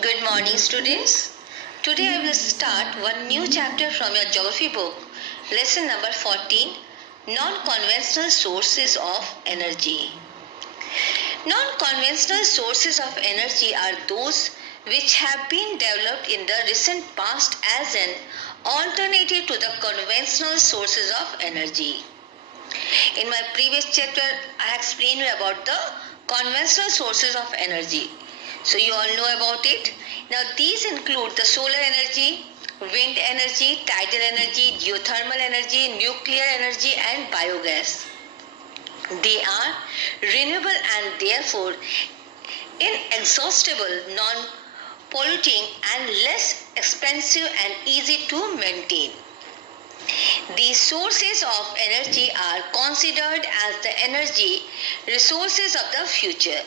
Good morning, students. Today I will start one new chapter from your geography book, lesson number 14, non-conventional sources of energy. Non-conventional sources of energy are those which have been developed in the recent past as an alternative to the conventional sources of energy. In my previous chapter, I explained you about the conventional sources of energy. So you all know about it. Now these include the solar energy, wind energy, tidal energy, geothermal energy, nuclear energy and biogas. They are renewable and therefore inexhaustible, non-polluting and less expensive and easy to maintain. These sources of energy are considered as the energy resources of the future.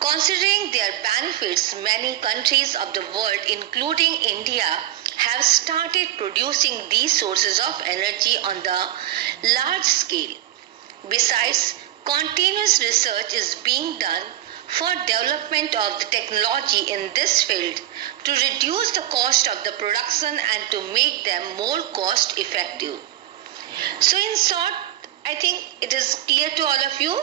Considering their benefits, many countries of the world, including India, have started producing these sources of energy on the large scale. Besides, continuous research is being done for development of the technology in this field to reduce the cost of the production and to make them more cost effective. So in short, I think it is clear to all of you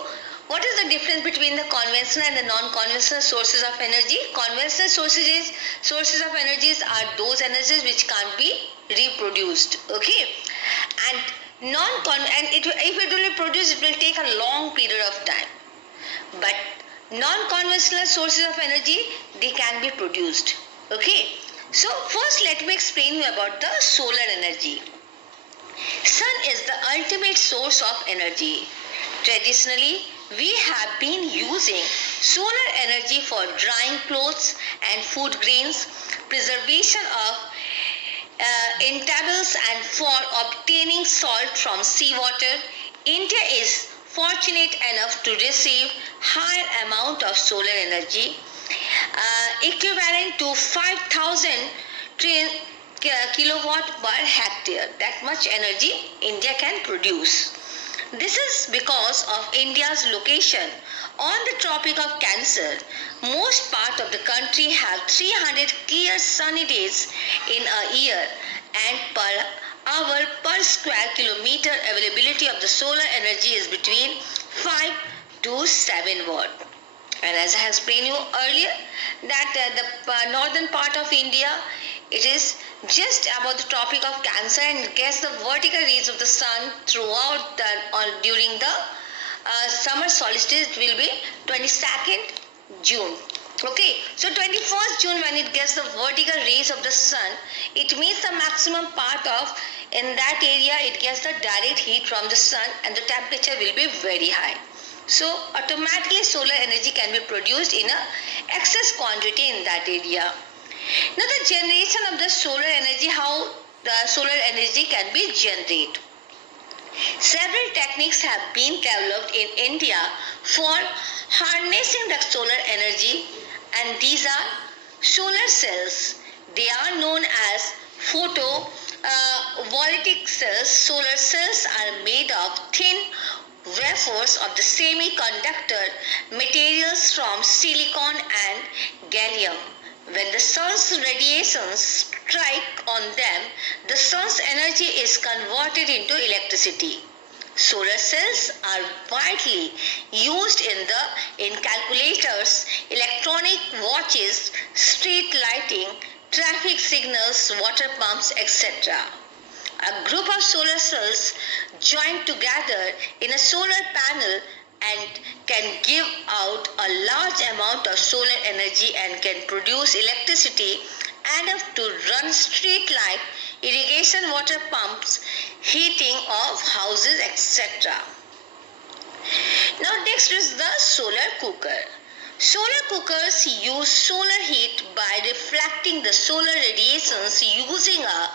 what is the difference between the conventional and the non-conventional sources of energy. Conventional sources of energies are those energies which can't be reproduced, okay, and if it will be produced, it will take a long period of time. But non-conventional sources of energy, they can be produced, okay. So first let me explain you about the solar energy. Sun is the ultimate source of energy. Traditionally, we have been using solar energy for drying clothes and food grains, preservation of intables and for obtaining salt from seawater. India is fortunate enough to receive high amount of solar energy equivalent to 5,000 kilowatt per hectare. That much energy India can produce. This is because of India's location on the Tropic of Cancer. Most part of the country have 300 clear sunny days in a year, and per hour per square kilometer availability of the solar energy is between 5 to 7 watt. And as I explained you earlier, that the northern part of India, it is just about the Tropic of Cancer and gets the vertical rays of the sun throughout during the summer solstice. It will be 22nd June. Okay, so 21st June when it gets the vertical rays of the sun, it means the maximum part of in that area it gets the direct heat from the sun and the temperature will be very high. So automatically solar energy can be produced in a excess quantity in that area. Now the generation of the solar energy, how the solar energy can be generated. Several techniques have been developed in India for harnessing the solar energy, and these are solar cells. They are known as photovoltaic cells. Solar cells are made of thin wafers of the semiconductor materials from silicon and gallium. When the sun's radiations strike on them, the sun's energy is converted into electricity. Solar cells are widely used in calculators, electronic watches, street lighting, traffic signals, water pumps, etc. A group of solar cells join together in a solar panel and can give out a large amount of solar energy and can produce electricity enough to run street light, irrigation water pumps, heating of houses, etc. Now next is the solar cooker. Solar cookers use solar heat by reflecting the solar radiations using a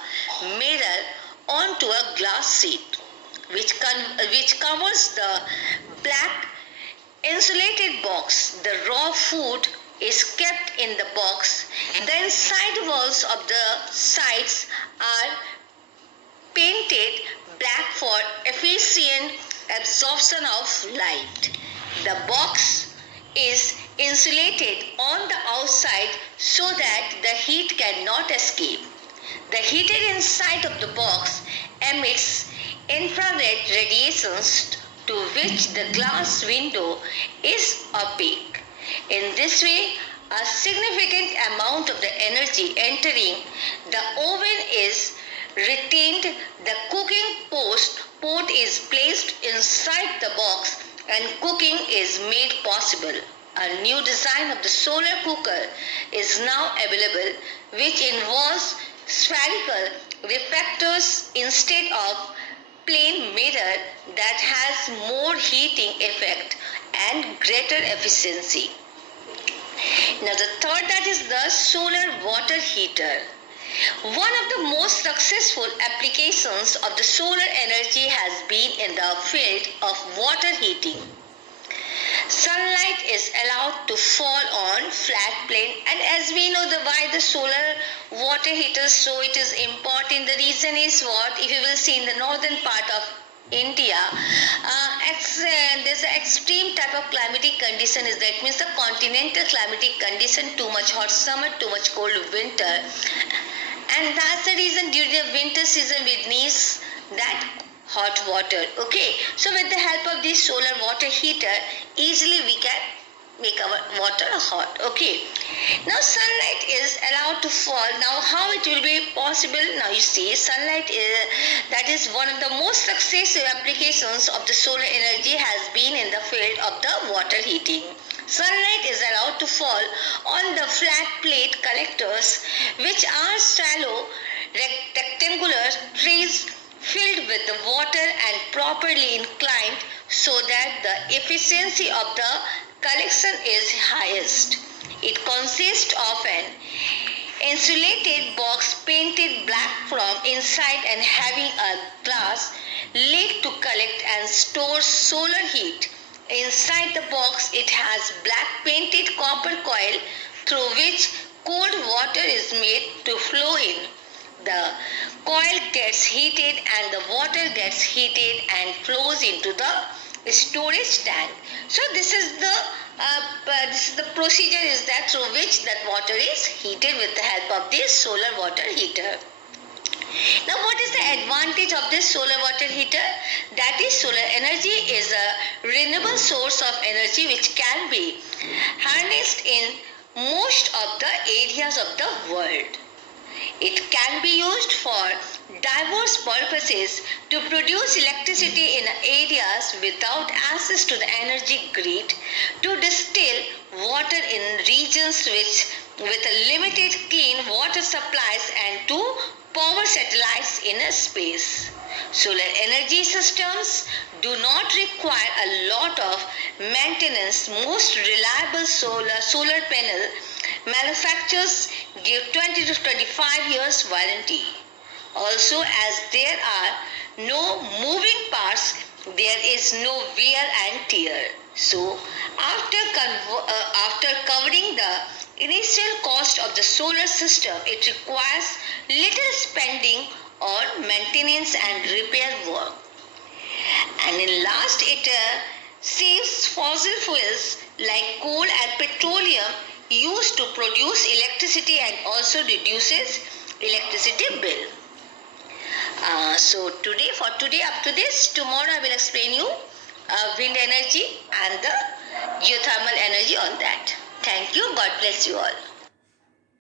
mirror onto a glass sheet which covers the black insulated box. The raw food is kept in the box. The inside walls of the sides are painted black for efficient absorption of light. The box is insulated on the outside so that the heat cannot escape. The heater inside of the box emits infrared radiations to which the glass window is opaque. In this way, a significant amount of the energy entering the oven is retained. The cooking pot is placed inside the box and cooking is made possible. A new design of the solar cooker is now available, which involves spherical reflectors instead of plain mirror that has more heating effect and greater efficiency. Now the third, that is the solar water heater. One of the most successful applications of the solar energy has been in the field of water heating. Sunlight is allowed to fall on flat plane, and as we know why the solar water heaters, so it is important. The reason is what? If you will see in the northern part of India, there's an extreme type of climatic condition, is that means the continental climatic condition, too much hot summer, too much cold winter, and that's the reason during the winter season we need that hot water. Okay, so with the help of this solar water heater, easily we can make our water hot. Okay, now sunlight is allowed to fall. Now how it will be possible? Now you see, sunlight that is one of the most successful applications of the solar energy has been in the field of the water heating. Sunlight is allowed to fall on the flat plate collectors, which are shallow rectangular trays filled with the water and properly inclined so that the efficiency of the collection is highest. It consists of an insulated box painted black from inside and having a glass lid to collect and store solar heat. Inside the box it has black painted copper coil through which cold water is made to flow in. The coil gets heated and the water gets heated and flows into the storage tank. So this is the procedure is that through which that water is heated with the help of this solar water heater. Now what is the advantage of this solar water heater? That is, solar energy is a renewable source of energy which can be harnessed in most of the areas of the world. It can be used for diverse purposes to produce electricity in areas without access to the energy grid, to distill water in regions with a limited clean water supplies, and to power satellites in a space. Solar energy systems do not require a lot of maintenance. Most reliable solar panel manufacturers give 20 to 25 years warranty. Also, as there are no moving parts, there is no wear and tear. So, after covering the initial cost of the solar system, it requires little spending on maintenance and repair work. And in last, it saves fossil fuels like coal and petroleum used to produce electricity and also reduces electricity bill. So up to this, tomorrow I will explain you wind energy and the geothermal energy on that. Thank you. God bless you all.